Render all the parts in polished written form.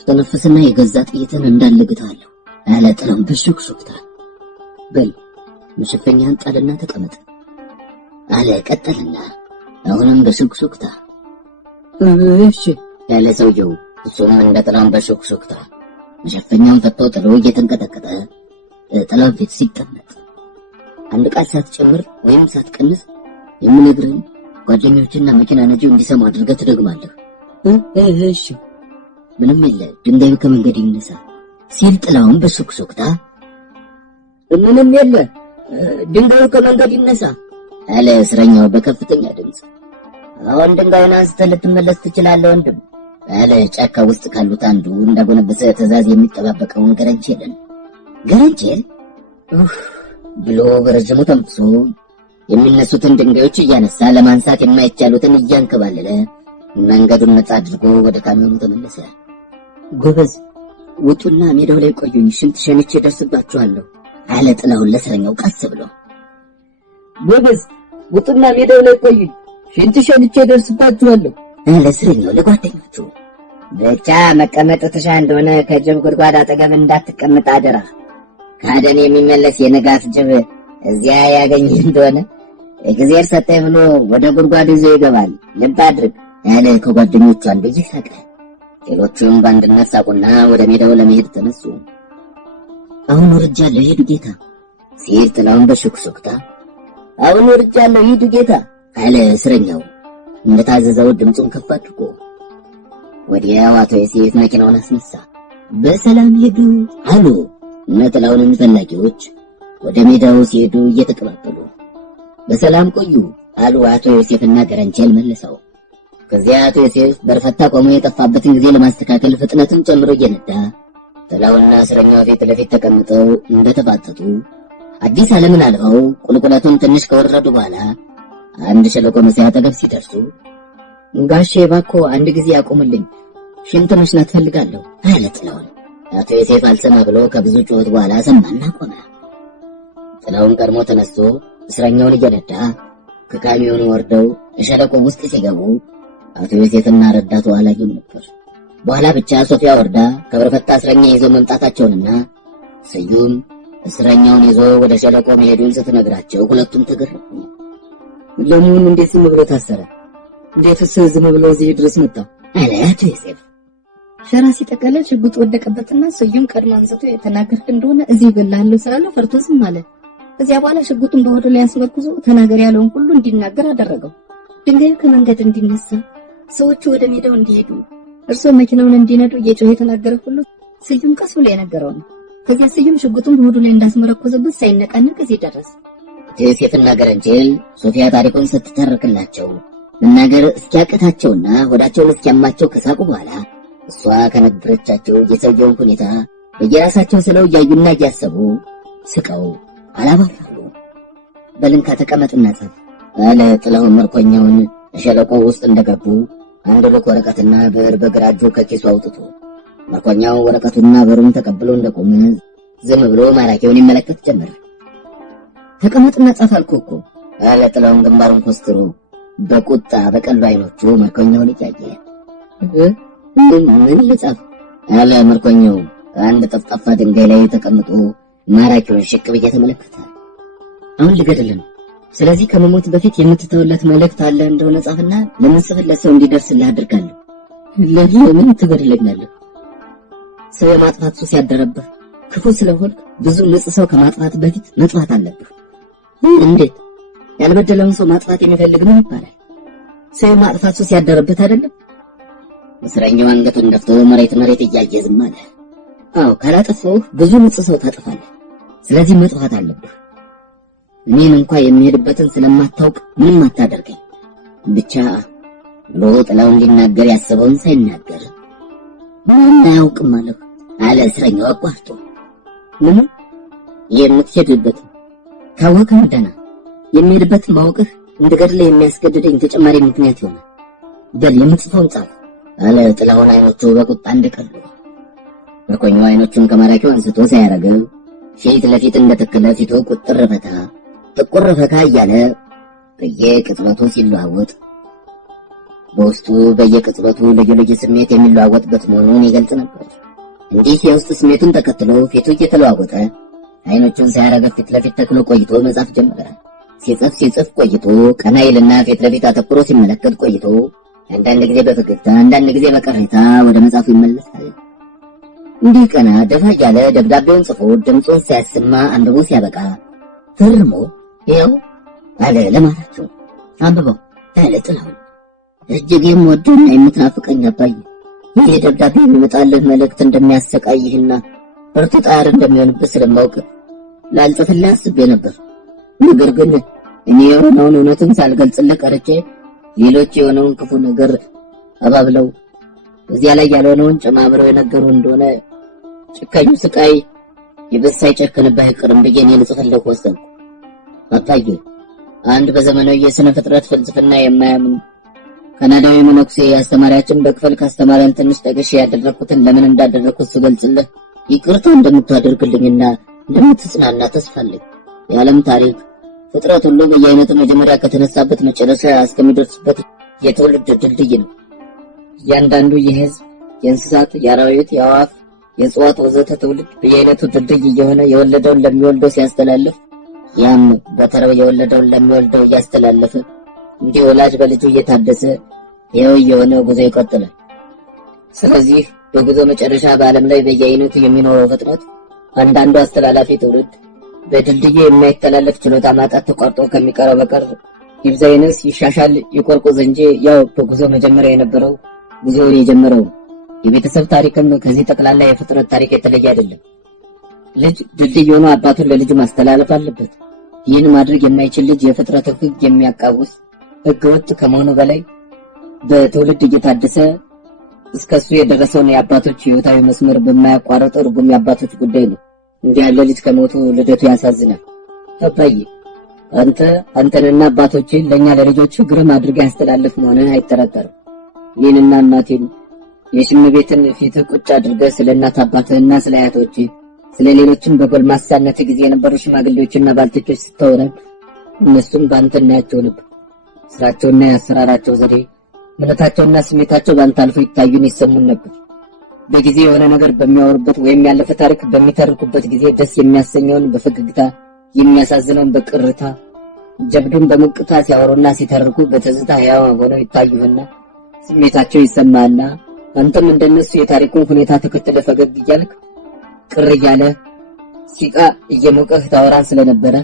ተነፍስና የገዛ ጥይትን እንዳልግታለሁ አለ ጥላውን በሹክሹክታ። በል መሸፈኛህን ጣልና ተቀመጥ አለ ቀጠልና አሁንም በሹክሹክታ። እሺ ያለ ሰውየው እሱም እንደ ጥላውን በሹክሹክታ መሸፈኛውን ፈቶ ጥሎ እየተንቀጠቀጠ ጥላው ፊት ሲቀመጥ አንድ ቃል ሳትጨምር ወይም ሳትቀንስ የምነግርህን ጓደኞችና መኪና ነጂው እንዲሰሙ አድርገህ ትደግማለህ። እሺ ምንም የለ ድንጋዩ ከመንገድ ይነሳ ሲል ጥላውን በሹክሹክታ ምንም የለ ድንጋዩ ከመንገድ ይነሳ አለ እስረኛው በከፍተኛ ድምፅ። አሁን ድንጋዩን አንስተህ ልትመለስ ትችላለህ ወንድም አለ ጫካ ውስጥ ካሉት አንዱ እንዳጎነበሰ ትዕዛዝ የሚጠባበቀውን ገረንቼልን። ገረንቼል ብሎ በረጅሙ ተንፍሶ የሚነሱትን ድንጋዮች እያነሳ ለማንሳት የማይቻሉትን እያንከባለለ መንገዱን ነጻ አድርጎ ወደ ካሚዮኑ ተመለሰ። ጎበዝ ውጡና ሜዳው ላይ ቆዩኝ፣ ሽንት ሸንቼ ደርስባችኋለሁ አለ ጥላውን ለእስረኛው ቀስ ብሎ። ጎበዝ ውጡና ሜዳው ላይ ቆዩኝ፣ ሽንት ሸንቼ ደርስባችኋለሁ አለ እስረኛው ለጓደኞቹ። ብቻ መቀመጥ ትሻ እንደሆነ ከጅብ ጉድጓድ አጠገብ እንዳትቀመጥ አደራ። ካደን የሚመለስ የንጋት ጅብ እዚያ ያገኝህ እንደሆነ እግዚአብሔር ሰጠኝ ብሎ ወደ ጉድጓድ ይዞ ይገባል፣ ልብ አድርግ ያለ ከጓደኞቹ አንዱ እየሳቀ። ሌሎቹም በአንድነት ሳቁና ወደ ሜዳው ለመሄድ ተነሱ። አሁን ወርጃለሁ ሂዱ ጌታ ሲል ጥላውን በሹክሹክታ አሁን ወርጃለሁ ሂዱ ጌታ አለ እስረኛው እንደታዘዘው ድምፁን ከፍ አድርጎ። ወዲያው አቶ ዮሴፍ መኪናውን አስነሳ። በሰላም ሄዱ አሉ እነ ጥላውን ፈላጊዎች ወደ ሜዳው ሲሄዱ እየተቀባበሉ። በሰላም ቆዩ አሉ አቶ ዮሴፍና ገረንቼል መልሰው። ከዚያ አቶ ዮሴፍ በርፈታ ቆሞ የጠፋበትን ጊዜ ለማስተካከል ፍጥነቱን ጨምሮ እየነዳ ጥላውና እስረኛው ፊት ለፊት ተቀምጠው እንደተፋጠጡ አዲስ ዓለምን አልፈው ቁልቁለቱን ትንሽ ከወረዱ በኋላ አንድ ሸለቆ መሳይ አጠገብ ሲደርሱ ጋሼ እባክዎ አንድ ጊዜ ያቆሙልኝ፣ ሽንት መሽናት ፈልጋለሁ አለ ጥላውን። አቶ ዮሴፍ አልሰማ ብሎ ከብዙ ጩኸት በኋላ ሰማና ቆመ። ጥላውን ቀድሞ ተነስቶ እስረኛውን እየነዳ ከካሚዮኑ ወርደው ሸለቆ ውስጥ ሲገቡ አቶ ዮሴፍና ረዳቱ አላዩም ነበር። በኋላ ብቻ ሶፊያ ወርዳ ከበርፈታ እስረኛ ይዘው መምጣታቸውንና ስዩም እስረኛውን ይዞ ወደ ሸለቆ መሄዱን ስትነግራቸው ሁለቱም ተገረሙ። ለመሆኑ እንዴት ዝም ብሎ ታሰረ? እንዴትስ ዝም ብሎ እዚህ ድረስ መጣ? አለ አቶ ዮሴፍ። ሸራ ሲጠቀለል ሽጉጥ ወደቀበትና ስዩም ቀድሞ አንስቶ የተናገርክ እንደሆነ እዚህ እገልሃለሁ ስላለው ፈርቶ ዝም አለ። ከዚያ በኋላ ሽጉጡን በሆዱ ላይ አስመርኩዞ ተናገር ያለውን ሁሉ እንዲናገር አደረገው። ድንጋዩ ከመንገድ እንዲነሳ፣ ሰዎቹ ወደ ሜዳው እንዲሄዱ፣ እርሶ መኪናውን እንዲነዱ እየጮኸ የተናገረ ሁሉ ስዩም ቀስ ብሎ የነገረው ነው። ከዚያ ስዩም ሽጉጡን በሆዱ ላይ እንዳስመረኮዘበት ሳይነቃነቅ እዚህ ደረሰ። ዮሴፍና ገረንቼል ሶፊያ ታሪኩን ስትተርክላቸው መናገር እስኪያቅታቸውና ሆዳቸውን እስኪያማቸው ከሳቁ በኋላ እሷ ከነገረቻቸው የሰውየውን ሁኔታ በየራሳቸው ስለው እያዩና እያሰቡ ስቀው አላባራሉ። በልንካ ተቀመጥና ጻፍ አለ ጥላውን ምርኮኛውን ሸለቆ ውስጥ እንደገቡ አንድ ልክ ወረቀትና ብዕር በግራ እጁ ከኪሱ አውጥቶ። ምርኮኛው ወረቀቱና ብዕሩን ተቀብሎ እንደቆመ ዝም ብሎ ማራኪውን ይመለከት ጀመረ። ተቀመጥና ጻፍ አልኩህ እኮ አለ ጥላውን ግንባሩን ኮስትሮ በቁጣ በቀሉ አይኖቹ ምርኮኛውን እያየ። ምን ልጻፍ አለ ምርኮኛው አንድ ጠፍጣፋ ድንጋይ ላይ ተቀምጦ ማራኪውን ሽቅብ እየተመለከተ። አሁን ልገድልህ ነው። ስለዚህ ከመሞት በፊት የምትተውለት መልእክት አለ እንደሆነ ጻፍና ለምንጽፍለት ሰው እንዲደርስልህ አድርጋለሁ። ለምን ትገድለኛለህ? ሰው የማጥፋት ሱስ ያደረብህ ክፉ ስለሆንክ ብዙ ንጹህ ሰው ከማጥፋት በፊት መጥፋት አለብህ። እንዴት? ያልበደለውን ሰው ማጥፋት የሚፈልግ ምን ይባላል? ሰው የማጥፋት ሱስ ያደረበት አይደለም? እስረኛው አንገቱን ደፍቶ መሬት እያየ ዝም አለ። አዎ ካላጠፋሁህ ብዙ ንጹህ ሰው ታጠፋለህ። ስለዚህ መጥፋት አለብህ። እኔን እንኳን የሚሄድበትን ስለማታውቅ ምንም አታደርገኝ ብቻ ብሎ ጥላው እንዲናገር ያሰበውን ሳይናገር ምን አያውቅም አለ እስረኛው አቋርጦ። ምን የምትሄድበት ካወቅህ ደህና፣ የሚሄድበትን ማወቅህ እንደገድለ የሚያስገድደኝ ተጨማሪ ምክንያት ይሆናል። በል የምትጽፈውን ጻፍ አለ ጥላውን አይኖቹ በቁጣ እንደቀሉ። ምርኮኛው አይኖቹን ከማራኪው አንስቶ ሳያረገው ፊት ለፊት እንደተከለ ፊቱ ጥቁር ፈካ እያለ በየቅጽበቱ ሲለዋወጥ በውስጡ በየቅጽበቱ ልዩ ስሜት የሚለዋወጥበት መሆኑን ይገልጽ ነበር። እንዲህ የውስጥ ስሜቱን ተከትሎ ፊቱ እየተለዋወጠ አይኖቹን ሳያረገፍ ፊት ለፊት ተክሎ ቆይቶ መጻፍ ጀመረ። ሲጽፍ ቆይቶ ቀና ይልና ፊት ለፊት አተኩሮ ሲመለከት ቆይቶ አንዳንድ ጊዜ በፈገግታ አንዳንድ ጊዜ በቅሬታ ወደ መጻፉ ይመለሳል። እንዲህ ቀና ደፋ እያለ ደብዳቤውን ጽፎ ድምፁን ሲያሰማ አንብቦ ሲያበቃ ፈርሞ ይኸው አለ ለማታቸው። አንብበው አለ ጥላሁን። እጅግ የምወደውና የምትናፍቀኝ አባዬ፣ ይህ ደብዳቤ የሚመጣልህ መልእክት እንደሚያሰቃይህና ብርቱ ጣር እንደሚሆንብህ ስለማውቅ ላልጽፍልህ አስቤ ነበር። ነገር ግን እኔ የሆነውን እውነትን ሳልገልጽልህ ቀርቼ ሌሎች የሆነውን ክፉ ነገር አባብለው እዚያ ላይ ያልሆነውን ጨማምረው የነገሩ እንደሆነ ጭካኙ ስቃይ ይብስ ሳይጨክንብህ አይቀርም ብዬ እኔ ልጽፍልህ ወሰንኩ። አባዬ፣ አንድ በዘመናዊ የሥነ ፍጥረት ፍልስፍና የማያምን ካናዳዊ መነኩሴ አስተማሪያችን በክፍል ካስተማረን ትንሽ ጠቅሼ ያደረኩትን ለምን እንዳደረኩት ስገልጽልህ ይቅርታ እንደምታደርግልኝና እንደምትጽናና ተስፋለኝ። የዓለም ታሪክ ፍጥረት ሁሉ በየአይነቱ መጀመሪያ ከተነሳበት መጨረሻ እስከሚደርስበት የትውልድ ድልድይ ነው። እያንዳንዱ የሕዝብ፣ የእንስሳት፣ የአራዊት፣ የአዋፍ፣ የእጽዋት ወዘተ ትውልድ በየአይነቱ ድልድይ እየሆነ የወለደውን ለሚወልደው ሲያስተላልፍ ያም በተራው የወለደውን ለሚወልደው እያስተላለፈ እንዲህ ወላጅ በልጁ እየታደሰ ይኸው የሆነ ጉዞ ይቀጥላል። ስለዚህ በጉዞ መጨረሻ በዓለም ላይ በየአይነቱ የሚኖረው ፍጥረት አንዳንዱ አስተላላፊ ትውልድ በድልድዩ የማይተላለፍ ችሎታ ማጣት ተቋርጦ ከሚቀረው በቀር ይብዛይነስ ይሻሻል ይቆርቁዝ እንጂ ያው በጉዞ መጀመሪያ የነበረው ጉዞውን የጀመረው። የቤተሰብ ታሪክም ከዚህ ጠቅላላ የፍጥረት ታሪክ የተለየ አይደለም። ልጅ ድልድይ ሆኖ አባቱን ለልጁ ማስተላለፍ አለበት። ይህን ማድረግ የማይችል ልጅ የፍጥረት ሕግ የሚያቃውስ ሕገ ወጥ ከመሆኑ በላይ በትውልድ እየታደሰ እስከሱ የደረሰውን የአባቶች ሕይወታዊ መስመር በማያቋርጠው ርጉም የአባቶች ጉዳይ ነው። እንዲህ ያለ ልጅ ከሞቱ ልደቱ ያሳዝናል። አባዬ፣ አንተንና አባቶችን ለእኛ ለልጆች ግርም አድርገህ ያስተላልፍ መሆንህን አይጠራጠርም። እኔንና እናቴን የሽመቤትን ፊት ቁጭ አድርገህ ስለ እናት አባትህና ስለ አያቶችህ ስለ ሌሎችም በጎልማሳነት ጊዜ የነበሩ ሽማግሌዎችና ባልቴቶች ስታወራን እነሱም በአንተ እናያቸው ነበር። ስራቸውና የአሰራራቸው ዘዴ፣ እምነታቸውና ስሜታቸው በአንተ አልፎ ይታዩን ይሰሙን ነበር። በጊዜ የሆነ ነገር በሚያወሩበት ወይም ያለፈ ታሪክ በሚተርኩበት ጊዜ ደስ የሚያሰኘውን በፈገግታ የሚያሳዝነውን በቅርታ ጀብዱን በሞቅታ ሲያወሩና ሲተርኩ በትዝታ ሕያው ሆነው ይታዩህና ስሜታቸው ይሰማና አንተም እንደነሱ የታሪኩን ሁኔታ ተከትለ ፈገግ እያልክ ቅር እያለ ሲቃ እየሞቀህ ታወራን ስለነበረ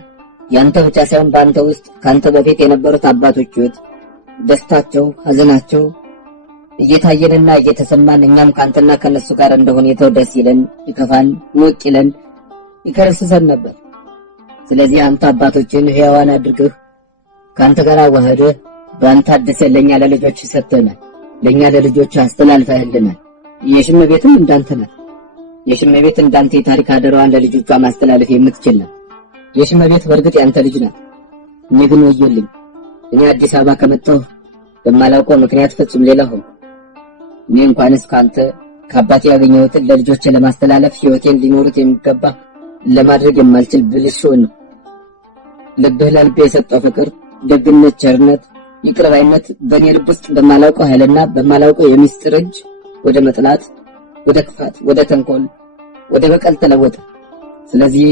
ያንተ ብቻ ሳይሆን በአንተ ውስጥ ካንተ በፊት የነበሩት አባቶች ሕይወት፣ ደስታቸው፣ ሐዘናቸው እየታየንና እየተሰማን እኛም ካንተና ከነሱ ጋር እንደሆነ የተው ደስ ይለን፣ ይከፋን፣ ሞቅ ይለን፣ ይከረስሰን ነበር። ስለዚህ አንተ አባቶችን ሕያዋን አድርገህ ካንተ ጋር አዋህደህ በአንተ አድሰህ ለእኛ ለልጆች ሰጥተናል። ለእኛ ለልጆች አስተላልፈህልናል። የሽመቤትም እንዳንተ ናት። የሽመቤት እንዳንተ የታሪክ አደራዋን ለልጆቿ ማስተላለፍ የምትችል ናት። የሽመቤት በእርግጥ ያንተ ልጅ ናት። እኔ ግን ወዮልኝ። እኔ አዲስ አበባ ከመጣሁ በማላውቀው ምክንያት ፍጹም ሌላ ሆንኩ። እኔ እንኳንስ ካንተ ከአባቴ ያገኘሁትን ለልጆቼ ለማስተላለፍ ሕይወቴን ሊኖሩት የሚገባ ለማድረግ የማልችል ብልሹ ነው። ልብህ ለልቤ የሰጠው ፍቅር፣ ደግነት፣ ቸርነት፣ ይቅርባይነት በእኔ ልብ ውስጥ በማላውቀው ኃይልና በማላውቀው የሚስጥር እጅ ወደ መጥላት፣ ወደ ክፋት፣ ወደ ተንኮል፣ ወደ በቀል ተለወጠ። ስለዚህ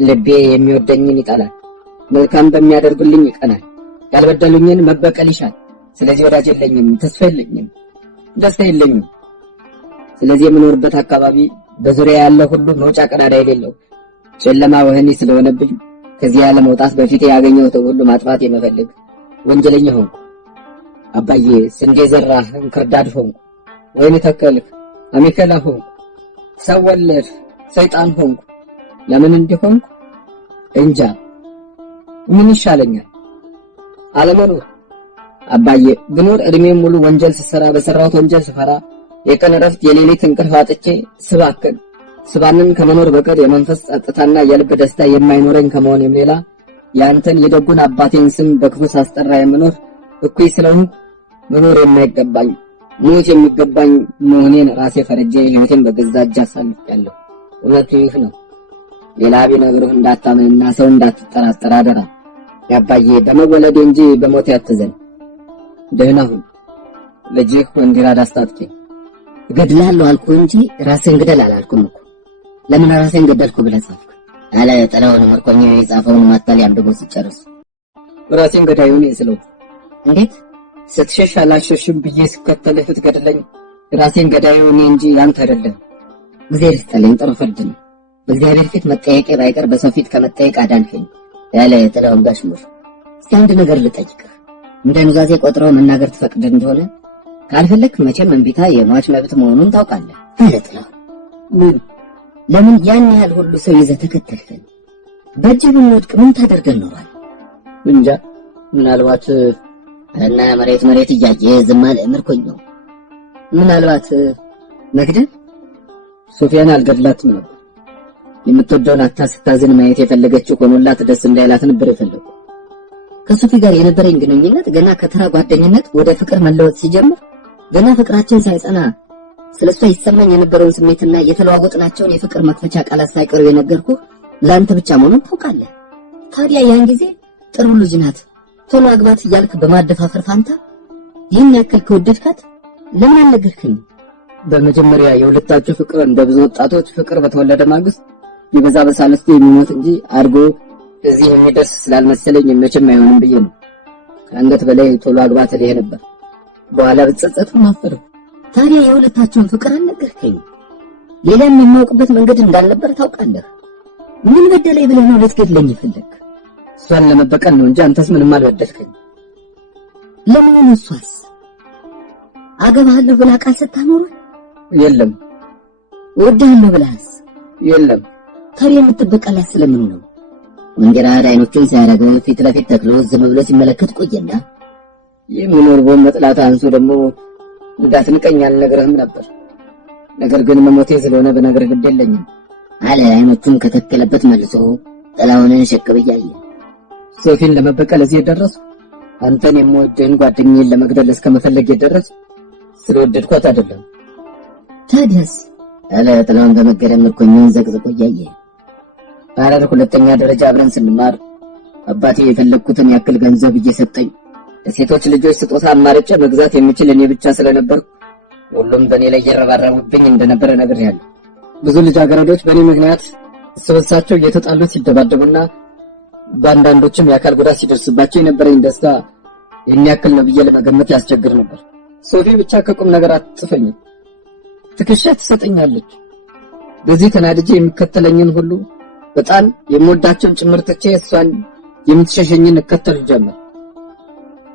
ልቤ የሚወደኝን ይጠላል፣ መልካም በሚያደርጉልኝ ይቀናል፣ ያልበደሉኝን መበቀል ይሻል። ስለዚህ ወዳጅ የለኝም፣ ተስፋ የለኝም፣ ደስታ የለኝም። ስለዚህ የምኖርበት አካባቢ በዙሪያ ያለ ሁሉ መውጫ ቀዳዳ የሌለው ጨለማ ወህኒ ስለሆነብኝ ከዚህ ያለ መውጣት በፊት ያገኘሁትን ሁሉ ማጥፋት የመፈልግ ወንጀለኛ ሆንኩ። አባዬ፣ ስንዴ ዘራህ፣ እንክርዳድ ሆንኩ፣ ወይን ተከልክ፣ አሜከላ ሆንኩ፣ ሰው ወለድ፣ ሰይጣን ሆንኩ። ለምን እንዲሆንኩ እንጃ። ምን ይሻለኛል? አለመኖር። አባዬ፣ ብኖር እድሜም ሙሉ ወንጀል ስሰራ፣ በሰራሁት ወንጀል ስፈራ፣ የቀን እረፍት የሌሊት እንቅልፍ አጥቼ ስባክን ስባንን ከመኖር በቀር የመንፈስ ጸጥታና የልብ ደስታ የማይኖረኝ ከመሆኔም ሌላ ያንተን የደጉን አባቴን ስም በክፉ ሳስጠራ የምኖር እኩይ ስለሆንኩ መኖር የማይገባኝ ሞት የሚገባኝ መሆኔን ራሴ ፈርጄ ሕይወቴን በገዛ እጄ አሳልፌያለሁ። እውነቱ ይህ ነው። ሌላ ቢነግሩህ እንዳታምንና ሰው እንዳትጠራጠር አደራ። ያባዬ፣ በመወለዴ እንጂ በሞቴ አትዘን። ደህና ሁን። ልጅህ ወንዲራድ አስታጥቄ። እገድላለሁ አልኩ እንጂ ራስህን ግደል አላልኩም እኮ። ለምን ራስህን ገደልኩ ብለህ ጻፍክ? አለ ጥላውን ምርኮኛው የጻፈውን ማታለያ አንብቦ ሲጨርስ። ራሴን ገዳዩ ነኝ ስለው። እንዴት ስትሸሽ አላሸሽም ብዬ ስከተልህ ስትገድለኝ ራሴን ገዳዩ ነኝ እንጂ አንተ አይደለም። እግዚአብሔር ይስጥልኝ፣ ጥሩ ፍርድ ነው። በእግዚአብሔር ፊት መጠየቄ ባይቀር በሰው ፊት ከመጠየቅ አዳንከኝ ያለ ጥላውን ጋሽሙር። እስኪ አንድ ነገር ልጠይቅህ። እንደ ኑዛዜ ቆጥረው መናገር ትፈቅድ እንደሆነ ካልፈለክ መቼም እንቢታ የሟች መብት መሆኑን ታውቃለህ አለ ጥላውን። ምን? ለምን ያን ያህል ሁሉ ሰው ይዘህ ተከተልከን? በእጅህ ብንወድቅ ምን ታደርገን ኖሯል? እንጃ፣ ምናልባት እና መሬት እያየ ዝም አለ ምርኮኛው። ምናልባት መግደል? ሶፊያን አልገድላትም ነበር። የምትወደውን አታ ስታዝን ማየት የፈለገችው ሆኖላት ደስ እንዳይላት ነበር የፈለገው። ከሶፊ ጋር የነበረኝ ግንኙነት ገና ከተራ ጓደኝነት ወደ ፍቅር መለወጥ ሲጀምር ገና ፍቅራችን ሳይጸና ስለሷ ይሰማኝ የነበረውን ስሜትና የተለዋወጥናቸውን የፍቅር መክፈቻ ቃላት ሳይቀሩ የነገርኩህ ለአንተ ብቻ መሆኑን ታውቃለህ። ታዲያ ያን ጊዜ ጥሩ ልጅ ናት ቶሎ አግባት እያልክ በማደፋፈር ፋንታ ይህን ያክል ከወደድካት ለምን አልነገርከኝ? በመጀመሪያ የሁለታችሁ ፍቅር እንደ ብዙ ወጣቶች ፍቅር በተወለደ ማግስት የበዛ በሳለስቱ የሚሞት እንጂ አድጎ እዚህ የሚደርስ ስላልመሰለኝ መቼም አይሆንም ብዬ ነው። ከአንገት በላይ ቶሎ አግባት ልሄ ነበር። በኋላ ብትጸጸት ማፈር። ታዲያ የሁለታችሁን ፍቅር አልነገርከኝ? ሌላም የማውቅበት መንገድ እንዳልነበር ታውቃለህ። ምን በደለኝ ብለህ ነው ልትገድለኝ ይፈልግ? እሷን ለመበቀል ነው እንጂ አንተስ ምንም አልበደልከኝ። ለምን እሷስ አገባለሁ ብላ ቃል ስታኖር? የለም። ወዳለሁ ብላስ? የለም። ታዲያ የምትበቀላት ስለምን ነው? ወንጌራድ አይኖቹን ሲያረገው ፊት ለፊት ተክሎ ዝም ብሎ ሲመለከት ቆየና የምኖርበው መጥላት አንሱ ደግሞ እንዳትንቀኝ አልነግርህም ነበር። ነገር ግን መሞቴ ስለሆነ በነገር ግድ የለኝም አለ አይኖቹን ከተከለበት መልሶ ጥላውንን ሸክብ እያየ። ሶፊን ለመበቀል እዚህ የደረሱ አንተን የምወድህን ጓደኛዬን ለመግደል እስከመፈለግ የደረሱ ስለወደድኳት አይደለም። ታዲያስ? አለ ጥላውን በመገረም ምርኮኛውን ዘቅዝቆ እያየ። ሐረር ሁለተኛ ደረጃ አብረን ስንማር አባቴ የፈለግኩትን ያክል ገንዘብ እየሰጠኝ ለሴቶች ልጆች ስጦታ አማርጬ መግዛት የምችል እኔ ብቻ ስለነበርኩ ሁሉም በእኔ ላይ እየረባረቡብኝ እንደነበረ ነግሬሃለሁ። ብዙ ልጃገረዶች በእኔ ምክንያት እርስ በርሳቸው እየተጣሉ ሲደባደቡና በአንዳንዶችም የአካል ጉዳት ሲደርስባቸው የነበረኝ ደስታ ይህን ያክል ነው ብዬ ለመገመት ያስቸግር ነበር። ሶፊ ብቻ ከቁም ነገር አትጥፈኝም፣ ትከሻ ትሰጠኛለች። በዚህ ተናድጄ የሚከተለኝን ሁሉ በጣም የምወዳቸውን ጭምር ትቼ እሷን የምትሸሸኝን እከተል ጀመር።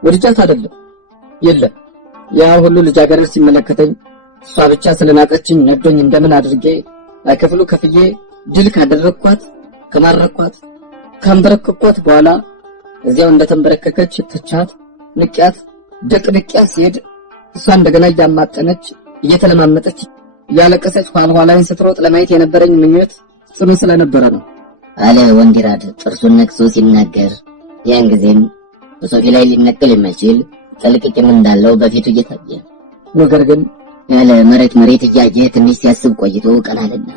ወድጃት አይደለም፣ የለም። ያ ሁሉ ልጃገረድ ሲመለከተኝ እሷ ብቻ ስለናቀችኝ ነዶኝ እንደምን አድርጌ አይከፍሉ ከፍዬ ድል ካደረግኳት ከማረኳት ካንበረከኳት በኋላ እዚያው እንደተንበረከከች ትቻት ንቂያት ደቅድቂያት ሲሄድ እሷ እንደገና እያማጠነች እየተለማመጠች እያለቀሰች ኋላዋን ስትሮጥ ለማየት የነበረኝ ምኞት ጽኑ ስለነበረ ነው አለ ወንዲራድ ጥርሱን ነክሶ ሲናገር። ያን ጊዜም በሶፊ ላይ ሊነቀል የማይችል ጥልቅ ቂም እንዳለው በፊቱ እየታየ ነገር ግን ያለ መሬት እያየ ትንሽ ሲያስብ ቆይቶ ቀናልና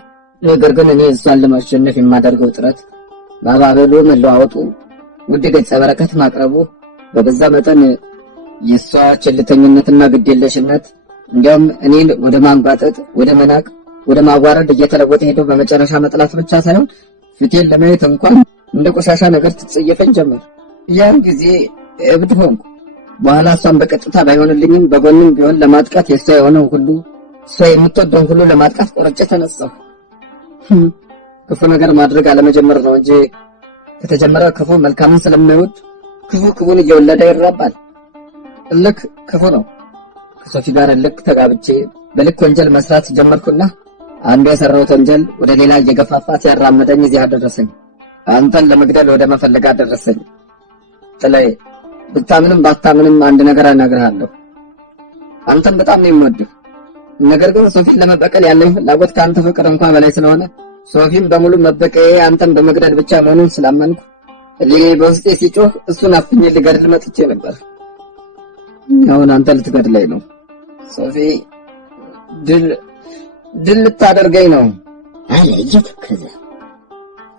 ነገር ግን እኔ እሷን ለማሸነፍ የማደርገው ጥረት ማባበሉ መለዋወጡ ውድ ገጸ በረከት ማቅረቡ በበዛ መጠን የሷ ቸልተኝነትና ግዴለሽነት እንዲያውም እኔን ወደ ማንጓጠጥ ወደ መናቅ ወደ ማዋረድ እየተለወጠ ሄዶ በመጨረሻ መጥላት ብቻ ሳይሆን ፊቴን ለማየት እንኳን እንደ ቆሻሻ ነገር ትጸየፈኝ ጀመር። ያን ጊዜ እብድ ሆንኩ። በኋላ እሷን በቀጥታ ባይሆንልኝም በጎንም ቢሆን ለማጥቃት የሷ የሆነው ሁሉ እሷ የምትወደውን ሁሉ ለማጥቃት ቆርጬ ተነሳሁ። ክፉ ነገር ማድረግ አለመጀመር ነው እንጂ ከተጀመረ ክፉ መልካምን ስለማይወድ ክፉን እየወለደ ይራባል። ልክ ክፉ ነው። ከሶፊ ጋር ልክ ተጋብቼ በልክ ወንጀል መስራት ጀመርኩና አንዱ የሰራሁት ወንጀል ወደ ሌላ እየገፋፋት ያራመደኝ እዚህ አደረሰኝ። አንተን ለመግደል ወደ መፈለግ አደረሰኝ። ጥላይ ብታምንም ባታምንም አንድ ነገር እነግርሃለሁ። አንተን በጣም ነው የምወድህ። ነገር ግን ሶፊን ለመበቀል ያለኝ ፍላጎት ከአንተ ፍቅር እንኳን በላይ ስለሆነ ሶፊን በሙሉ መበቀዬ አንተን በመግደል ብቻ መሆኑን ስላመንኩ እኔ በውስጤ ሲጮህ እሱን አፍኜ ልገድል መጥቼ ነበር። አሁን አንተ ልትገድለኝ ነው። ሶፊ ድል ልታደርገኝ ነው አለ እየተከዘ።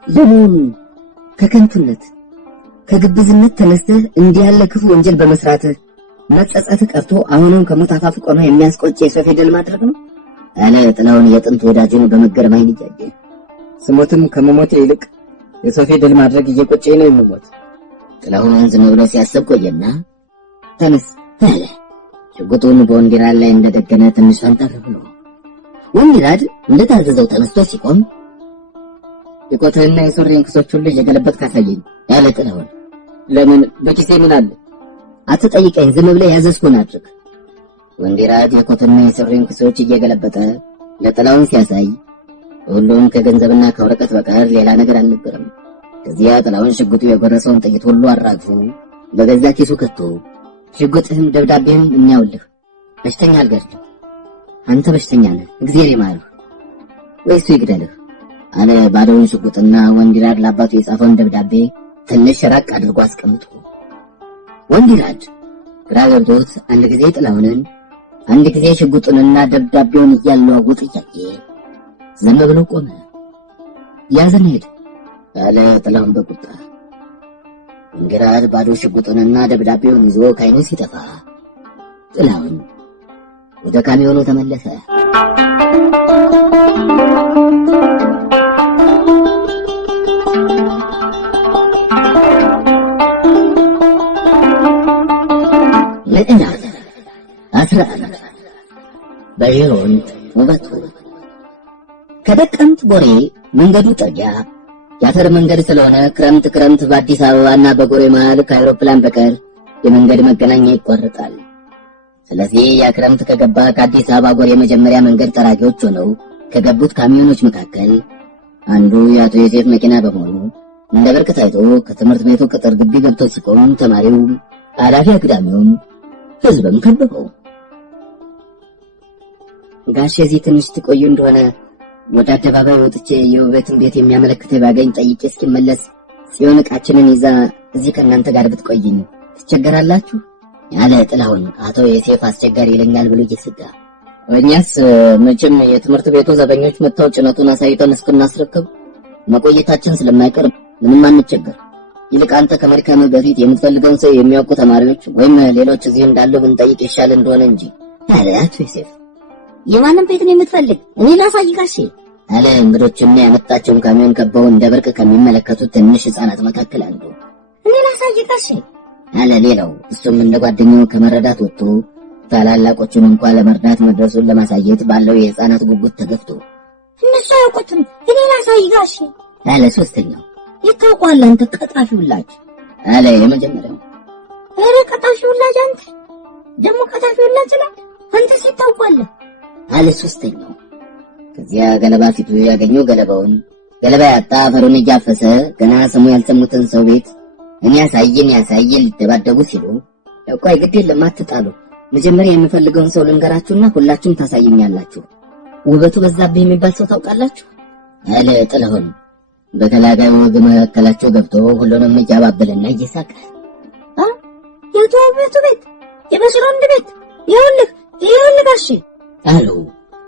ለምን ከከንቱነት ከግብዝነት ተነስተህ እንዲህ ያለ ክፉ ወንጀል በመስራትህ መጸጸት ቀርቶ አሁንም ከሞት አፋፍ ቆመህ የሚያስቆጭ የሶፊ ድል ማድረግ ነው? አለ ጥላውን የጥንት ወዳጁን በመገረም ዓይን እያየ። ስሞትም ከመሞቴ ይልቅ የሰው ፊደል ማድረግ እየቆጨኝ ነው የምሞት። ጥላውን ዝም ብሎ ሲያስብ ቆየና ተነስ አለ። ሽጉጡን በወንዲራድ ላይ እንደደገነ ትንሽ ፈንጠር ብሎ ወንዲራድ እንደታዘዘው ተነስቶ ሲቆም የቆትህና የሱሪን ክሶች ሁሉ እየገለበጥ ካሳየኝ ያለ ጥላውን። ለምን በኪሴ ምን አለ? አትጠይቀኝ፣ ዝም ብለህ ያዘዝኩን አድርግ። ወንዲራድ የኮትና የሱሪን ክሶች እየገለበጠ ለጥላውን ሲያሳይ ሁሉም ከገንዘብና ከወረቀት በቀር ሌላ ነገር አልነበረም። ከዚያ ጥላውን ሽጉጡ የጎረሰውን ጥይት ሁሉ አራግፎ በገዛ ኪሱ ከቶ ሽጉጥህም ደብዳቤህም እናውልህ፣ በሽተኛ አልገድልም፣ አንተ በሽተኛ ነህ፣ እግዚአብሔር ይማርህ ወይስ ይግደልህ አለ። ባዶውን ሽጉጥና ወንዲራድ ለአባቱ የጻፈውን ደብዳቤ ትንሽ ራቅ አድርጎ አስቀምጦ ወንዲራድ ግራ ገብቶት አንድ ጊዜ ጥላውንን አንድ ጊዜ ሽጉጡንና ደብዳቤውን እያለዋወጠ እያየ ዝም ብሎ ቆመ። ያዘን ሄደ አለ ጥላውን በቁጣ። ወንዲራድ ባዶ ሽጉጡንና ደብዳቤውን ይዞ ከዓይኑ ሲጠፋ ጥላውን ወደ ካሚዮኑ ተመለሰ። ምዕራፍ 11 በዥሮንድ ውበቱ። ከደቀምት ቦሬ መንገዱ ጥርጊያ የአፈር መንገድ ስለሆነ ክረምት በአዲስ አበባና በጎሬ መሃል ከአውሮፕላን በቀር የመንገድ መገናኛ ይቆርጣል። ስለዚህ ያ ክረምት ከገባ ከአዲስ አበባ ጎሬ የመጀመሪያ መንገድ ጠራጊዎች ሆነው ከገቡት ካሚዮኖች መካከል አንዱ የአቶ ዮሴፍ መኪና በመሆኑ እንደ ብርቅ ታይቶ ከትምህርት ቤቱ ቅጥር ግቢ ገብቶ ሲቆም ተማሪውም አላፊ አግዳሚውም ህዝብም ከበበው። ጋሼ እዚህ ትንሽ ትቆዩ እንደሆነ ወደ አደባባይ ወጥቼ የውበትን ቤት የሚያመለክተ ባገኝ ጠይቄ እስኪመለስ ጽዮን ዕቃችንን ይዛ እዚህ ከእናንተ ጋር ብትቆይኝ ትቸገራላችሁ ያለ ጥላውን አቶ ዮሴፍ አስቸጋሪ ይለኛል ብሎ እየሰጋ። እኛስ መቼም የትምህርት ቤቱ ዘበኞች መጥተው ጭነቱን አሳይተን እስክናስረክብ መቆየታችን ስለማይቀር ምንም አንቸገር። ይልቅ አንተ ከመድከም በፊት የምትፈልገውን ሰው የሚያውቁ ተማሪዎች ወይም ሌሎች እዚህ እንዳሉ ብንጠይቅ ይሻል እንደሆነ እንጂ አለ አቶ ዮሴፍ። የማንም ቤት ነው የምትፈልግ? እኔ ላሳይ ጋሼ አለ። እንግዶችና ያመጣቸውን ካሚዮን ከበው እንደ ብርቅ ከሚመለከቱት ትንሽ ሕፃናት መካከል አንዱ። እኔ ላሳይ ጋሼ አለ ሌላው። እሱም እንደ ጓደኛው ከመረዳት ወጥቶ ታላላቆቹን እንኳን ለመርዳት መድረሱን ለማሳየት ባለው የሕፃናት ጉጉት ተገፍቶ እነሱ አያውቁትም፣ እኔ ላሳይ ጋሼ አለ ሶስተኛው። ይታውቋል አንተ ቀጣፊ ውላጅ አለ የመጀመሪያው። ኧረ ቀጣፊ ውላጅ አንተ ደግሞ ቀጣፊ ውላጅ ላይ አንተ ሲታውቋል አለ ሶስተኛው። ከዚያ ገለባ ፊቱ ያገኘው ገለባውን፣ ገለባ ያጣ አፈሩን እያፈሰ ገና ስሙ ያልሰሙትን ሰው ቤት እኔ ያሳየን ሊደባደቡ ሲሉ ቆይ ግድ የለም አትጣሉ፣ መጀመሪያ የምፈልገውን ሰው ልንገራችሁና ሁላችሁም ታሳይኛላችሁ። ውበቱ በዛብህ የሚባል ሰው ታውቃላችሁ አለ ጥላሁን በተላጋይ ወግ መካከላቸው ገብቶ ሁሉንም እያባበለና እየሳቀ። የቱ ውበቱ ቤት? የበሽሮንድ ቤት? ይኸውልህ ጋሼ አሉ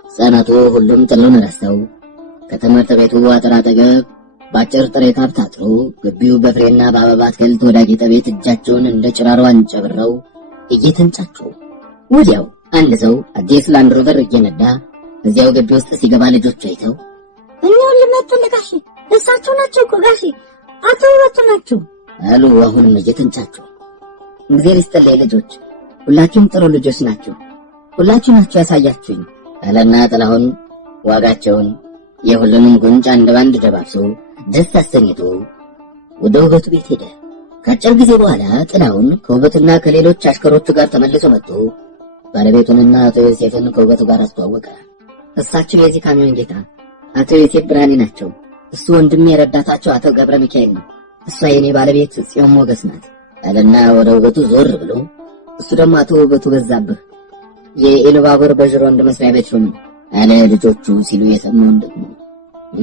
ሕፃናቱ። ሁሉም ጥሎን ረስተው ከትምህርት ቤቱ አጥር አጠገብ በአጭር ጥሬ ካብ ታጥሮ ግቢው በፍሬና በአበባ አትክልት ወዳጌጠ ቤት እጃቸውን እንደ ጭራሮ አንጨብረው እየተንጫጩ ወዲያው አንድ ሰው አዲስ ላንድ ሮቨር እየነዳ እዚያው ግቢ ውስጥ ሲገባ ልጆቹ አይተው እኛውን ልመጡልህ ጋሼ፣ እሳቸው ናቸው እኮ ጋሼ፣ አቶ ውበቱ ናቸው አሉ። አሁንም እየተንጫጩ እግዚአብሔር ይስጥልኝ ልጆች፣ ሁላችሁም ጥሩ ልጆች ናችሁ፣ ሁላችሁ ናችሁ ያሳያችሁኝ አለና ጥላሁን ዋጋቸውን የሁሉንም ጉንጭ አንድ ባንድ ደባብሶ ደስ አሰኝቶ ወደ ውበቱ ቤት ሄደ። ከአጭር ጊዜ በኋላ ጥላሁን ከውበቱና ከሌሎች አሽከሮቹ ጋር ተመልሶ መጥቶ ባለቤቱንና አቶ ዮሴፍን ከውበቱ ጋር አስተዋወቀ። እሳቸው የዚህ ካሚዮን ጌታ አቶ ዮሴፍ ብርሃኔ ናቸው። እሱ ወንድሜ የረዳታቸው አቶ ገብረ ሚካኤል ነው። እሷ የኔ ባለቤት ጽዮን ሞገስ ናት አለና ወደ ውበቱ ዞር ብሎ እሱ ደግሞ አቶ ውበቱ በዛብህ የኢሉባቡር በዥሮንድ መስሪያ ቤት ሹም አለ። ልጆቹ ሲሉ የሰማውን ደግሞ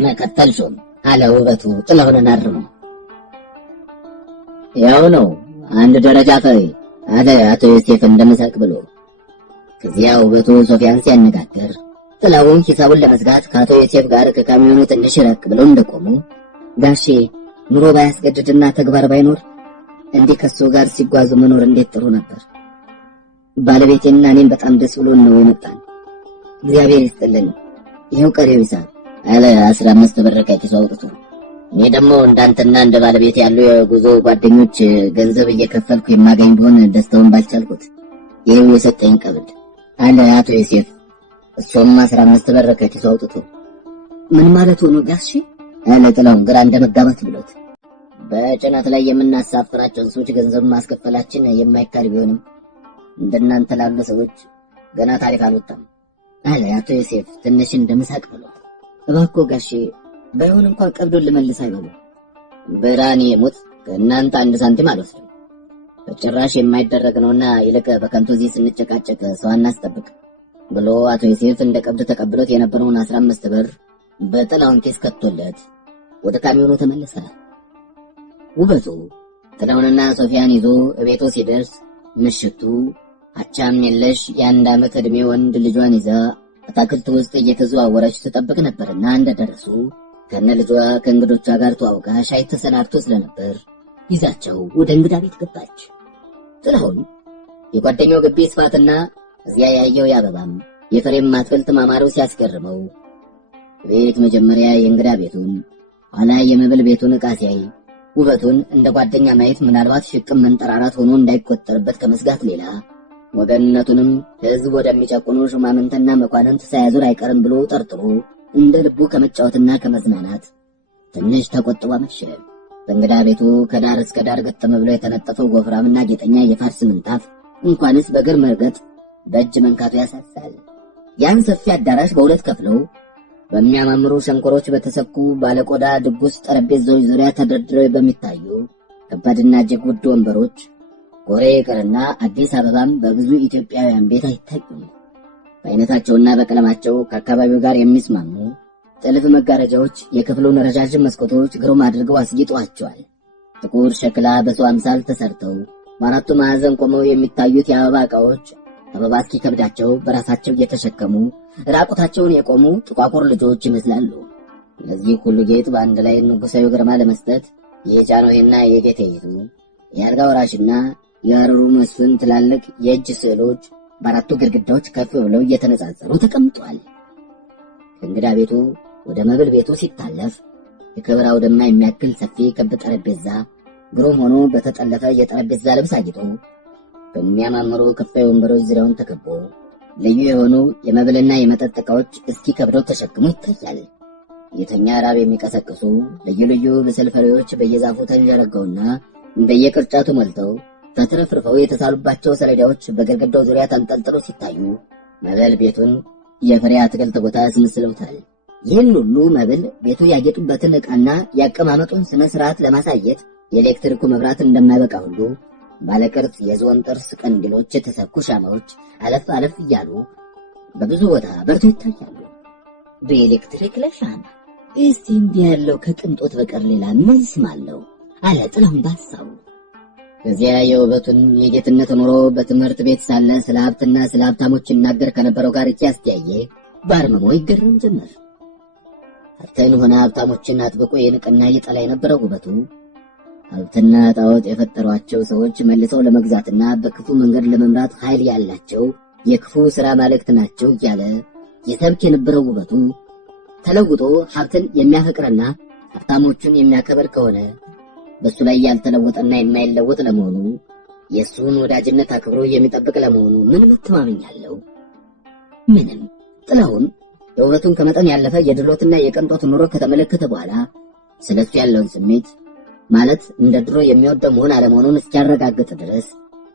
መቀጠል ሹም አለ ውበቱ ጥላሁንን አርሞ። ያው ነው አንድ ደረጃ ፈሪ አለ አቶ ዮሴፍ እንደመሳቅ ብሎ። ከዚያ ውበቱ ሶፊያን ሲያነጋገር ጥላሁን ሂሳቡን ለመዝጋት ከአቶ ዮሴፍ ጋር ከካሚዮኑ ትንሽ ራቅ ብለው እንደቆሙ ጋሼ ኑሮ ባያስገድድና ተግባር ባይኖር እንዴ ከሱ ጋር ሲጓዙ መኖር እንዴት ጥሩ ነበር። ባለቤቴና እኔም በጣም ደስ ብሎን ነው የመጣን። እግዚአብሔር ይስጥልን። ይኸው ቀሪው ሂሳብ አለ 15 ብር ከኪሱ አውጥቶ። እኔ ደግሞ እንዳንተና እንደ ባለቤት ያሉ የጉዞ ጓደኞች ገንዘብ እየከፈልኩ የማገኝ ቢሆን ደስታውን ባልቻልኩት። ይኸው የሰጠኝ ቀብድ አለ አቶ ዮሴፍ። እሱም 15 ብር ከኪሱ አውጥቶ። ምን ማለት ነው ጋሼ? አለ ጥላውን ግራ እንደመጋባት ብሎት። በጭነት ላይ የምናሳፍራቸውን ሰዎች ገንዘብ ማስከፈላችን የማይካድ ቢሆንም እንደናንተ ላሉ ሰዎች ገና ታሪክ አልወጣም አለ አቶ ዮሴፍ ትንሽ እንደምሳቅ ብሎት። እባክዎ ጋሼ ባይሆን እንኳን ቀብዶን ልመልስ አይበሉ። ብራኔ ሞት ከእናንተ 1 ሳንቲም አልወስድም። በጭራሽ የማይደረግ ነውና ይልቅ በከንቱ እዚህ ስንጨቃጨቅ ሰው አናስጠብቅ ብሎ አቶ ዮሴፍ እንደ ቀብድ ተቀብሎት የነበረውን 15 ብር በጥላውን ኬስ ከቶለት ወደ ካሚዮኑ ተመለሰ። ውበቱ ጥላውንና ሶፊያን ይዞ እቤቱ ሲደርስ ምሽቱ አቻም የለሽ የ1 ዓመት ዕድሜ ወንድ ልጇን ይዛ አታክልት ውስጥ እየተዘዋወረች ትጠብቅ ነበርና እንደደረሱ ከነ ልጇ ከእንግዶቿ ጋር ተዋውቃ ሻይ ተሰናድቶ ስለነበር ይዛቸው ወደ እንግዳ ቤት ገባች። ጥላሁን የጓደኛው ግቢ ስፋትና እዚያ ያየው የአበባም የፍሬም አትክልት ማማሩ ሲያስገርመው ቤት መጀመሪያ የእንግዳ ቤቱን ኋላ የመብል ቤቱን ዕቃ ሲያይ ውበቱን እንደ ጓደኛ ማየት ምናልባት ሽቅም መንጠራራት ሆኖ እንዳይቆጠርበት ከመስጋት ሌላ ወገንነቱንም ሕዝብ ወደሚጨቁኑ ሹማምንትና መኳንንት ሳያዙር አይቀርም ብሎ ጠርጥሮ እንደ ልቡ ከመጫወትና ከመዝናናት ትንሽ ተቆጥቦ መሸ። በእንግዳ ቤቱ ከዳር እስከ ዳር ገጠመ ብሎ የተነጠፈው ወፍራምና ጌጠኛ የፋርስ ምንጣፍ እንኳንስ በእግር መርገጥ በእጅ መንካቱ ያሳሳል። ያን ሰፊ አዳራሽ በሁለት ከፍለው በሚያማምሩ ሸንኮሮች በተሰኩ ባለቆዳ ድጉስ ጠረጴዛዎች ዙሪያ ተደርድረው በሚታዩ ከባድና እጅግ ውድ ወንበሮች ጎሬ ይቅርና አዲስ አበባም በብዙ ኢትዮጵያውያን ቤት አይታዩም። በአይነታቸውና በቀለማቸው ከአካባቢው ጋር የሚስማሙ ጥልፍ መጋረጃዎች የክፍሉን ረዣዥም መስኮቶች ግሩም አድርገው አስጊጠዋቸዋል። ጥቁር ሸክላ በሰው አምሳል ተሰርተው በአራቱ ማዕዘን ቆመው የሚታዩት የአበባ ዕቃዎች አበባ እስኪከብዳቸው በራሳቸው እየተሸከሙ ራቁታቸውን የቆሙ ጥቋቁር ልጆች ይመስላሉ። እነዚህ ሁሉ ጌጥ በአንድ ላይ ንጉሣዊ ግርማ ለመስጠት የጃንሆይና የጌቴይቱ የአልጋ ወራሽና የአረሩ መስፍን ትላልቅ የእጅ ስዕሎች በአራቱ ግድግዳዎች ከፍ ብለው እየተነጻጸሩ ተቀምጧል። ከእንግዳ ቤቱ ወደ መብል ቤቱ ሲታለፍ የክብር አውድማ የሚያክል ሰፊ ክብ ጠረጴዛ ግሩም ሆኖ በተጠለፈ የጠረጴዛ ልብስ አጊጦ በሚያማምሩ ክፍያዊ ወንበሮች ዙሪያውን ተከቦ ልዩ የሆኑ የመብልና የመጠጥ ዕቃዎች እስኪ ከብደው ተሸክሞ ይታያል። የተኛ ራብ የሚቀሰቅሱ ልዩ ልዩ ብስል ፍሬዎች በየዛፉ ተንዠረገውና በየቅርጫቱ ሞልተው ተትረፍርፈው የተሳሉባቸው ሰሌዳዎች በግድግዳው ዙሪያ ተንጠልጥለው ሲታዩ መብል ቤቱን የፍሬ አትክልት ቦታ ያስመስለውታል። ይህን ሁሉ መብል ቤቱ ያጌጡበትን ዕቃና ያቀማመጡን ስነ ስርዓት ለማሳየት የኤሌክትሪኩ መብራት እንደማይበቃ ሁሉ ባለቅርጽ የዝሆን ጥርስ ቀንዲሎች የተሰኩ ሻማዎች አለፍ አለፍ እያሉ በብዙ ቦታ በርቶ ይታያሉ። በኤሌክትሪክ ለሻማ እስቲ እንዲህ ያለው ከቅንጦት በቀር ሌላ ምን ስም አለው? አለ ጥላሁን በሐሳቡ። ከዚያ የውበቱን የጌትነት ኑሮ በትምህርት ቤት ሳለ ስለ ሀብትና ስለ ሀብታሞች ይናገር ከነበረው ጋር እያስተያየ በአርምሞ ይገረም ጀመር። ሀብትን ሆነ ሀብታሞችን አጥብቆ የንቅና ይጠላ የነበረው ውበቱ ሀብትና ጣዖት የፈጠሯቸው ሰዎች መልሰው ለመግዛትና በክፉ መንገድ ለመምራት ኃይል ያላቸው የክፉ ሥራ ማለክት ናቸው እያለ የሰብክ የነበረው ውበቱ ተለውጦ ሀብትን የሚያፈቅርና ሀብታሞቹን የሚያከብር ከሆነ በሱ ላይ ያልተለወጠና የማይለወጥ ለመሆኑ የሱን ወዳጅነት አክብሮ የሚጠብቅ ለመሆኑ ምን መተማመኛ አለው? ምንም። ጥላሁን የውበቱን ከመጠን ያለፈ የድሎትና የቅንጦት ኑሮ ከተመለከተ በኋላ ስለሱ ያለውን ስሜት ማለት እንደ ድሮ የሚወደው መሆን አለመሆኑን እስኪያረጋግጥ ድረስ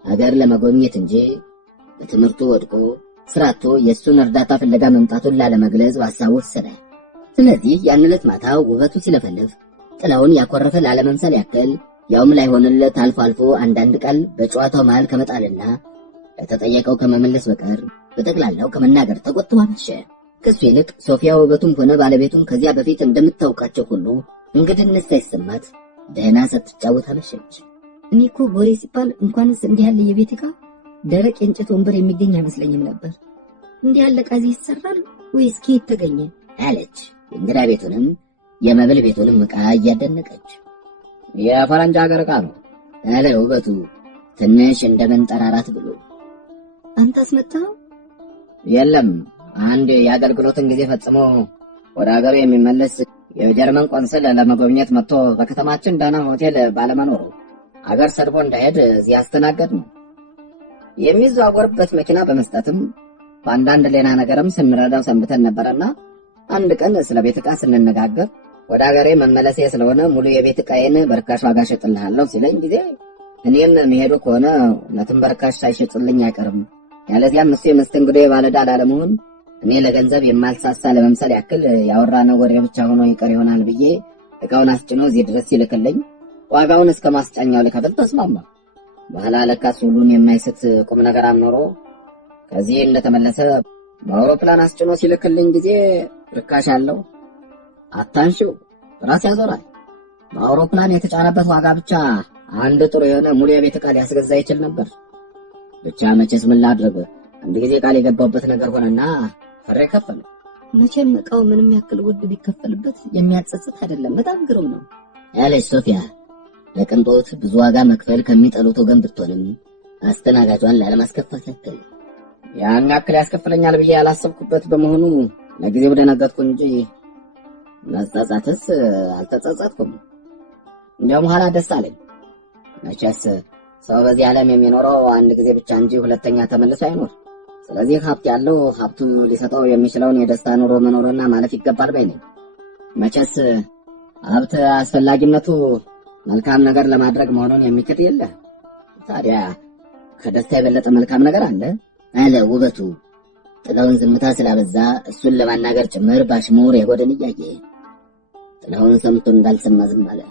አገር ለመጎብኘት እንጂ በትምህርቱ ወድቆ ስራቶ የሱን እርዳታ ፍለጋ መምጣቱን ላለመግለጽ በሐሳቡ ወሰነ። ስለዚህ ያን ዕለት ማታ ውበቱ ሲለፈልፍ ጥላውን ያኮረፈ ላለመምሰል ያክል ያውም ላይሆንለት አልፎ አልፎ አንዳንድ ቃል በጨዋታው መሃል ከመጣልና ለተጠየቀው ከመመለስ በቀር በጠቅላላው ከመናገር ተቆጥቦ አመሸ። ከሱ ይልቅ ሶፊያ ውበቱም ሆነ ባለቤቱም ከዚያ በፊት እንደምታውቃቸው ሁሉ እንግድነት ሳይሰማት ደህና ስትጫወት አመሸች። እኔ እኮ ጎሬ ሲባል እንኳንስ እንዲህ ያለ የቤት ዕቃ ደረቅ የእንጨት ወንበር የሚገኝ አይመስለኝም ነበር። እንዲህ ያለ ዕቃ እዚህ ይሰራል ወይስ ከየት ተገኘ? አለች እንግዳ ቤቱንም የመብል ቤቱንም ዕቃ እያደነቀች። የፈረንጅ ሀገር ዕቃ ነው አለ ውበቱ ትንሽ እንደ መንጠራራት ብሎ። አንተ አስመጣኸው? የለም አንድ የአገልግሎትን ጊዜ ፈጽሞ ወደ ሀገሩ የሚመለስ የጀርመን ቆንስል ለመጎብኘት መጥቶ በከተማችን ደህና ሆቴል ባለመኖሩ አገር ሰድቦ እንዳይሄድ እዚህ አስተናገድ ነው። የሚዘዋወርበት መኪና በመስጠትም በአንዳንድ ሌላ ነገርም ስንረዳው ሰንብተን ነበረና አንድ ቀን ስለ ቤት ዕቃ ስንነጋገር ወደ ሀገሬ መመለሴ ስለሆነ ሙሉ የቤት ዕቃዬን በርካሽ ዋጋ ሸጥልሃለሁ ሲለኝ ጊዜ እኔም መሄዱ ከሆነ እውነትም በርካሽ ሳይሸጥልኝ አይቀርም፣ ያለዚያም እሱ የመስተንግዶ የባለዕዳ ላለመሆን እኔ ለገንዘብ የማልሳሳ ለመምሰል ያክል ያወራነው ወሬ ብቻ ሆኖ ይቀር ይሆናል ብዬ ዕቃውን አስጭኖ እዚህ ድረስ ሲልክልኝ ዋጋውን እስከ ማስጫኛው ልከፍል ተስማማ። በኋላ ለካስ ሁሉን የማይስት ቁም ነገር አምኖሮ ከዚህ እንደተመለሰ በአውሮፕላን አስጭኖ ሲልክልኝ ጊዜ ርካሽ አለው አታንሺው ራስ ያዞራል። በአውሮፕላን የተጫነበት ዋጋ ብቻ አንድ ጥሩ የሆነ ሙሉ የቤት ዕቃ ሊያስገዛ ይችል ነበር። ብቻ መቼስ ምን ላድርግ፣ አንድ ጊዜ ቃል የገባውበት ነገር ሆነና ፈሬ ከፈለ። መቼም ዕቃው ምንም ያክል ውድ ቢከፈልበት የሚያጸጽት አይደለም፣ በጣም ግሩም ነው ያለች ሶፊያ ለቅንጦት ብዙ ዋጋ መክፈል ከሚጠሉት ወገን ብትሆንም አስተናጋጇን ላለማስከፋት ያክል ያን ያክል ያስከፍለኛል ብዬ ያላሰብኩበት በመሆኑ ለጊዜው ደነገጥኩ እንጂ መጸጸትስ አልተጸጸትኩም። እንዲያውም ኋላ ደስ አለኝ። መቼስ ሰው በዚህ ዓለም የሚኖረው አንድ ጊዜ ብቻ እንጂ ሁለተኛ ተመልሶ አይኖር። ስለዚህ ሀብት ያለው ሀብቱ ሊሰጠው የሚችለውን የደስታ ኑሮ መኖርና ማለፍ ይገባል ባይ ነኝ። መቼስ ሀብት አስፈላጊነቱ መልካም ነገር ለማድረግ መሆኑን የሚክድ የለ። ታዲያ ከደስታ የበለጠ መልካም ነገር አለ? አለ ውበቱ ጥላሁን ዝምታ ስላበዛ እሱን ለማናገር ጭምር ባሽሙር የጎድን እያየ። ጥላሁን ሰምቶ እንዳልሰማ ዝም አለ።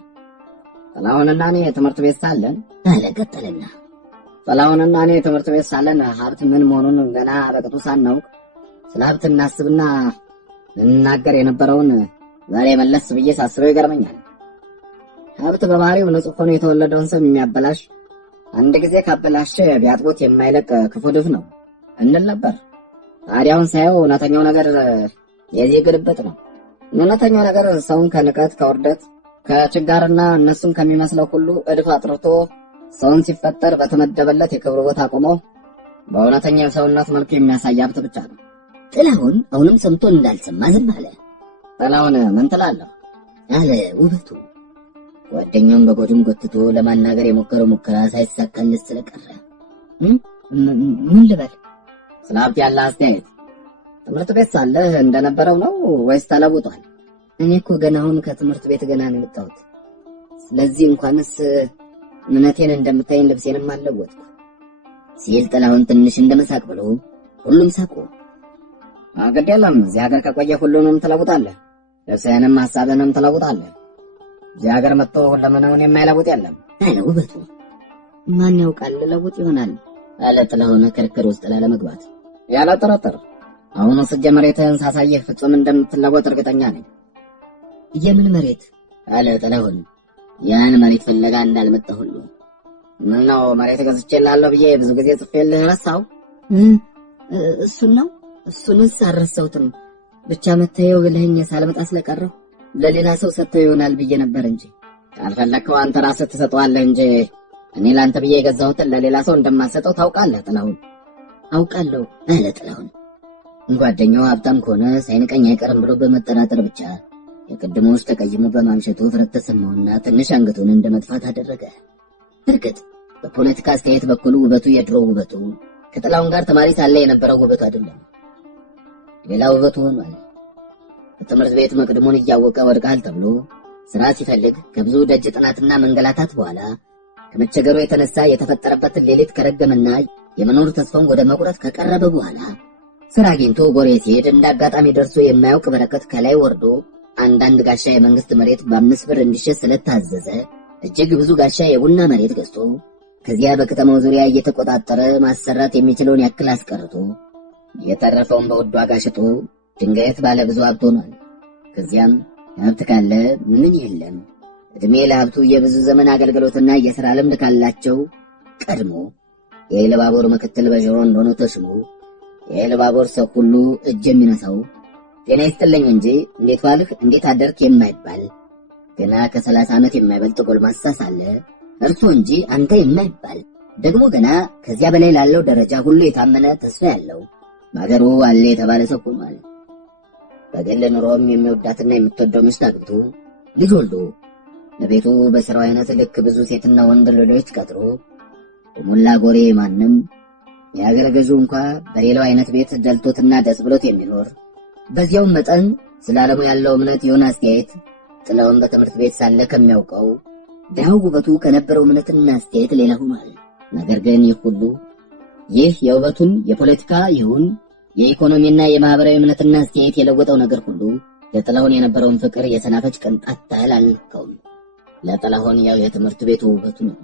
ጥላሁንና እኔ ትምህርት ቤት ሳለን አለ ቀጠለና። ጥላሁንና እኔ ትምህርት ቤት ሳለን ሀብት ምን መሆኑን ገና በቅጡ ሳናውቅ ስለ ሀብት እናስብና እንናገር የነበረውን ዛሬ መለስ ብዬ ሳስበው ይገርመኛል። ሀብት በባህሪው ንጹሕ ሆኖ የተወለደውን ሰው የሚያበላሽ አንድ ጊዜ ካበላሸ ቢያጥቦት የማይለቅ ክፉ ድፍ ነው እንል ነበር። ታዲያውን ሳየው እውነተኛው ነገር የዚህ ግልብጥ ነው። እውነተኛው ነገር ሰውን ከንቀት፣ ከውርደት፣ ከችጋርና እነሱን ከሚመስለው ሁሉ እድፍ አጥርቶ ሰውን ሲፈጠር በተመደበለት የክብር ቦታ ቆሞ በእውነተኛ የሰውነት መልኩ የሚያሳይ ሀብት ብቻ ነው። ጥላሁን አሁንም ሰምቶ እንዳልሰማ ዝም አለ። ጥላሁን ምን ትላለህ? አለ ውበቱ ጓደኛውን በጎድን ጎትቶ ለማናገር የሞከረው ሙከራ ሳይሳካለት ስለቀረ። ምን ልበል? ስለ ሀብት ያለ አስተያየት ትምህርት ቤት ሳለህ እንደነበረው ነው ወይስ ተለውጧል? እኔ እኮ ገና አሁን ከትምህርት ቤት ገና ነው የመጣሁት። ስለዚህ እንኳንስ እምነቴን እንደምታይን ልብሴንም አልለወጥኩ ሲል ጥላሁን ትንሽ እንደመሳቅ ብሎ ሁሉም ሳቁ። ግድ የለም እዚህ ሀገር ከቆየ ሁሉንም ትለውጣለህ፣ ልብስህንም ሀሳብህንም ትለውጣለህ። እዚህ ሀገር መጥቶ ሁለመናውን የማይለውጥ የለም አለ ውበቱ። ማን ያውቃል ልለውጥ ይሆናል አለ ጥላሁን ክርክር ውስጥ ላለመግባት። ያለ ጥርጥር አሁን ወስጄ መሬትህን ሳሳየህ ፍጹም እንደምትለወጥ እርግጠኛ ነኝ። የምን መሬት? አለ ጥላሁን ያን መሬት ፍለጋ እንዳልመጣ ሁሉ። ምነው መሬት ገዝቼልሃለሁ ብዬ ብዙ ጊዜ ጽፌልህ ረሳው? እሱን ነው? እሱንስ አልረሳሁትም። ብቻ መተየው ብለኸኝ ሳልመጣ ስለቀረሁ ለሌላ ሰው ሰጥተው ይሆናል ብዬ ነበር እንጂ። ካልፈለግከው አንተ ራስህ ትሰጠዋለህ እንጂ እኔ ለአንተ ብዬ የገዛሁትን ለሌላ ሰው እንደማሰጠው ታውቃለህ ጥላሁን። አውቃለሁ አለ ጥላሁን። ጓደኛው ሀብታም ከሆነ ሳይንቀኝ አይቀርም ብሎ በመጠራጠር ብቻ የቅድሞች ተቀይሞ በማምሸቱ ፍረት ተሰማውና ትንሽ አንገቱን እንደመጥፋት አደረገ። እርግጥ በፖለቲካ አስተያየት በኩል ውበቱ የድሮ ውበቱ ከጥላሁን ጋር ተማሪ ሳለ የነበረው ውበቱ አይደለም፣ ሌላ ውበቱ ሆኗል። በትምህርት ቤት መቅድሙን እያወቀ ወድቃል ተብሎ ስራ ሲፈልግ ከብዙ ደጅ ጥናትና መንገላታት በኋላ ከመቸገሩ የተነሳ የተፈጠረበትን ሌሊት ከረገመና የመኖር ተስፋውን ወደ መቁረጥ ከቀረበ በኋላ ስራ አግኝቶ ጎሬ ሲሄድ እንዳጋጣሚ ደርሶ የማያውቅ በረከት ከላይ ወርዶ አንዳንድ ጋሻ የመንግስት መሬት በ5 ብር እንዲሸጥ ስለታዘዘ እጅግ ብዙ ጋሻ የቡና መሬት ገዝቶ ከዚያ በከተማው ዙሪያ እየተቆጣጠረ ማሰራት የሚችለውን ያክል አስቀርቶ የተረፈውን በውድ ዋጋ ሽጦ ድንገት ባለ ብዙ ሀብት ሆኗል። ከዚያም ሀብት ካለ ምን የለም እድሜ ለሀብቱ የብዙ ዘመን አገልግሎትና የሥራ ልምድ ካላቸው ቀድሞ የኢሉባቦር ምክትል በጆሮ እንደሆነ ተሽሞ የኢሉባቦር ሰው ሁሉ እጅ የሚነሳው ጤና ይስጥልኝ እንጂ እንዴት ዋልህ እንዴት አደርክ የማይባል ገና ከ30 ዓመት የማይበልጥ ጎልማሳ ሳለ እርሱ እንጂ አንተ የማይባል ደግሞ ገና ከዚያ በላይ ላለው ደረጃ ሁሉ የታመነ ተስፋ ያለው በአገሩ አለ የተባለ ሰው ሆኗል። በግል ኑሮም የሚወዳትና የምትወደው ሚስት አግብቶ ልጅ ወልዶ ለቤቱ በስራው አይነት ልክ ብዙ ሴትና ወንድ ልጆች ቀጥሮ በሞላ ጎሬ ማንም የአገረ ገዡ እንኳ በሌላው አይነት ቤት ደልቶትና ደስ ብሎት የሚኖር በዚያውም መጠን ስለ ዓለሙ ያለው እምነት የሆነ አስተያየት ጥላውን በትምህርት ቤት ሳለ ከሚያውቀው ዳው ውበቱ ከነበረው እምነትና አስተያየት ሌላ ሆኗል። ነገር ግን ይህ የውበቱን የፖለቲካ ይሁን የኢኮኖሚና የማህበራዊ እምነትና አስተያየት የለወጠው ነገር ሁሉ ለጥላሁን የነበረውን ፍቅር የሰናፈጭ ቅንጣት ታህል አልነካውም። ለጥላሁን ያው የትምህርት ቤቱ ውበቱ ነው።